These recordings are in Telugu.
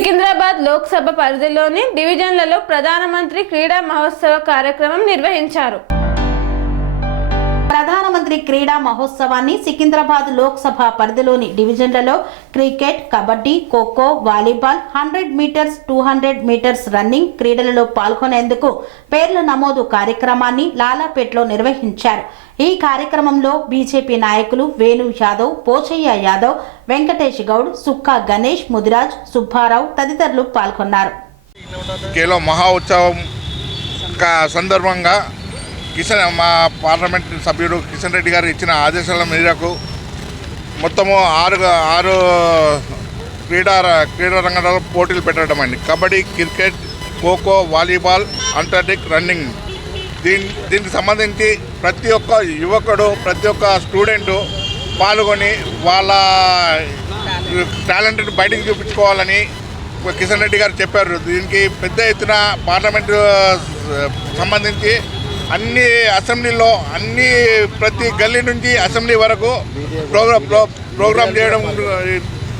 సికింద్రాబాద్ లోక్సభ పరిధిలోని డివిజన్లలో ప్రధానమంత్రి క్రీడా మహోత్సవ కార్యక్రమం నిర్వహించారు. ప్రధానమంత్రి క్రీడా మహోత్సవాన్ని సికింద్రాబాద్ లోక్సభ పరిధిలోని డివిజన్లలో cricket, kabaddi, kho kho, volleyball, 100 meters, 200 meters running క్రీడలలో పాల్గొనేందుకు పేర్ల నమోదు కార్యక్రమాన్ని లాలాపేట్లో నిర్వహించారు. ఈ కార్యక్రమంలో బీజేపీ నాయకులు వేణు యాదవ్, పోచయ్య యాదవ్, వెంకటేష్ గౌడ్, సుక్కా గణేష్, ముదిరాజ్, సుబ్బారావు తదితరులు పాల్గొన్నారు. ఖేలో మహోత్సవం సందర్భంగా మా పార్లమెంట్ సభ్యుడు కిషన్ రెడ్డి గారు ఇచ్చిన ఆదేశాల మేరకు మొత్తము ఆరు క్రీడా రంగంలో పోటీలు పెట్టడం అండి. Kabaddi, cricket, kho kho, volleyball, athletic, running. దీనికి సంబంధించి ప్రతి ఒక్క యువకుడు, ప్రతి ఒక్క స్టూడెంటు పాల్గొని వాళ్ళ టాలెంట్ని బయటికి చూపించుకోవాలని కిషన్ రెడ్డి గారు చెప్పారు. దీనికి పెద్ద ఎత్తున పార్లమెంటు సంబంధించి అన్ని అసెంబ్లీలో ప్రతి గల్లీ నుంచి అసెంబ్లీ వరకు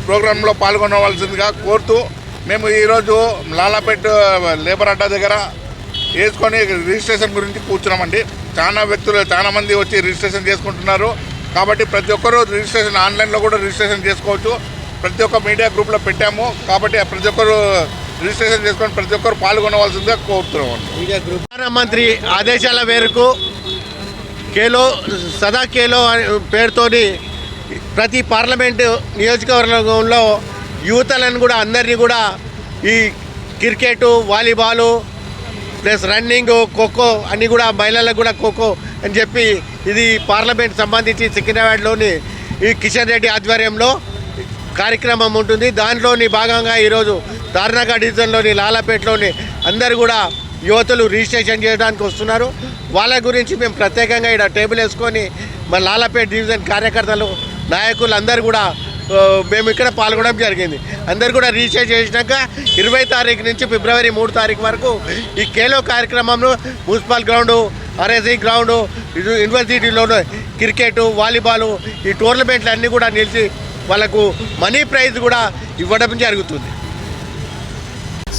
ప్రోగ్రాంలో పాల్గొనవలసిందిగా కోరుతూ మేము ఈరోజు లాలాపేట్ లేబర్ అడ్డా దగ్గర వేసుకొని రిజిస్ట్రేషన్ గురించి కూర్చున్నామండి. చాలా మంది వచ్చి రిజిస్ట్రేషన్ చేసుకుంటున్నారు. కాబట్టి ప్రతి ఒక్కరూ రిజిస్ట్రేషన్ ఆన్లైన్లో కూడా రిజిస్ట్రేషన్ చేసుకోవచ్చు. ప్రతి ఒక్క మీడియా గ్రూప్లో పెట్టాము. కాబట్టి ప్రతి ఒక్కరు రిజిస్ట్రేషన్ చేసుకొని ప్రతి ఒక్కరు పాల్గొనవలసిందిగా కోరుతున్నాం. ప్రధానమంత్రి ఆదేశాల మేరకు సదా ఖేలో పేరుతోని ప్రతి పార్లమెంటు నియోజకవర్గంలో యువతలను కూడా అందరినీ కూడా ఈ cricket, volleyball plus running, kho kho అన్నీ కూడా మహిళలకు కూడా ఖోఖో అని చెప్పి ఇది పార్లమెంట్ సంబంధించి సికింద్రాబాద్లోని ఈ కిషన్ రెడ్డి ఆధ్వర్యంలో కార్యక్రమం ఉంటుంది. దాంట్లోని భాగంగా ఈరోజు తార్నాక డివిజన్లోని లాలాపేటలోని అందరూ కూడా యువతులు రిజిస్ట్రేషన్ చేయడానికి వస్తున్నారు. వాళ్ళ గురించి మేము ప్రత్యేకంగా ఇక్కడ టేబుల్ వేసుకొని మన లాలాపేట డివిజన్ కార్యకర్తలు, నాయకులు అందరూ కూడా మేము ఇక్కడ పాల్గొనడం జరిగింది. అందరు కూడా రిజిస్టర్ చేసినాక 20 తారీఖు నుంచి ఫిబ్రవరి 3 తారీఖు వరకు ఈ ఖేలో కార్యక్రమంలో మున్సిపల్ గ్రౌండు, ఆర్ఎస్ఐ గ్రౌండు, యూనివర్సిటీలోనూ క్రికెట్, వాలీబాలు ఈ టోర్నమెంట్లు అన్నీ కూడా నిలిచి వాళ్ళకు మనీ ప్రైజ్ కూడా ఇవ్వడం జరుగుతుంది.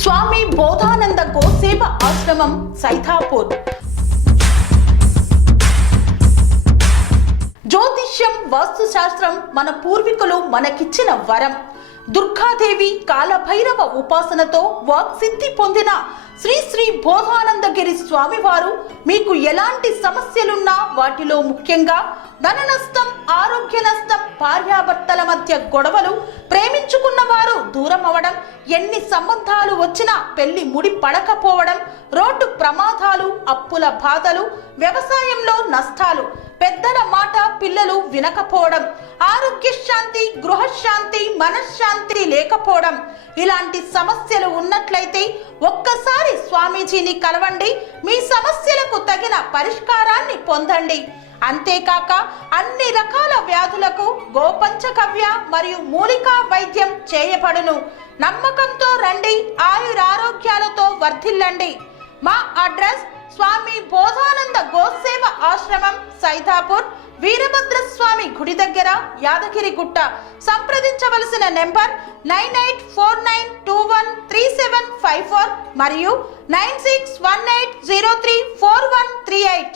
స్వామి బోధానంద గోసేవ ఆశ్రమం సైథాపూర్. జ్యోతిష్యం, వాస్తుశాస్త్రం మన పూర్వీకులు మనకిచ్చిన వరం. దుర్గాదేవి, కాలభైరవ ఉపాసనతో వాక్సిద్ధి పొందిన శ్రీ శ్రీ బోధానందగిరి స్వామివారు మీకు ఎలాంటి సమస్యలున్నా, వాటిలో ముఖ్యంగా ధన నష్టం, ఆరోగ్య నష్టం, భార్యాభర్తల మధ్య గొడవలు, ప్రేమించుకున్న వారు దూరం అవడం, ఎన్ని సంబంధాలు వచ్చినా పెళ్లి ముడి పడకపోవడం, రోడ్డు ప్రమాదాలు, అప్పుల బాధలు, వ్యవసాయంలో నష్టాలు, పెద్దల మాట పిల్లలు వినకపోవడం, ఆరోగ్య శాంతి, గృహశాంతి, మనశ్శాంతి లేకపోవడం, ఇలాంటి సమస్యలు ఉన్నట్లయితే ఒక్కసారి స్వామీజీని కలవండి. మీ సమస్యలకు తగిన పరిష్కారాన్ని పొందండి. అంతేకాక అన్ని రకాల వ్యాధులకు గోపంచకవ్య మరియు మూలికా వైద్యం చేయబడును. నమ్మకంతో రండి, ఆయురారోగ్యాలతో వర్ధిల్లండి. మా అడ్రస్ స్వామి బోధానంద గోసేవ ఆశ్రమం, సైథాపూర్, వీరభద్రస్వామి గుడి దగ్గర, యాదగిరిగుట్ట. సంప్రదించవలసిన నెంబర్ 9849213754 మరియు 9618034138.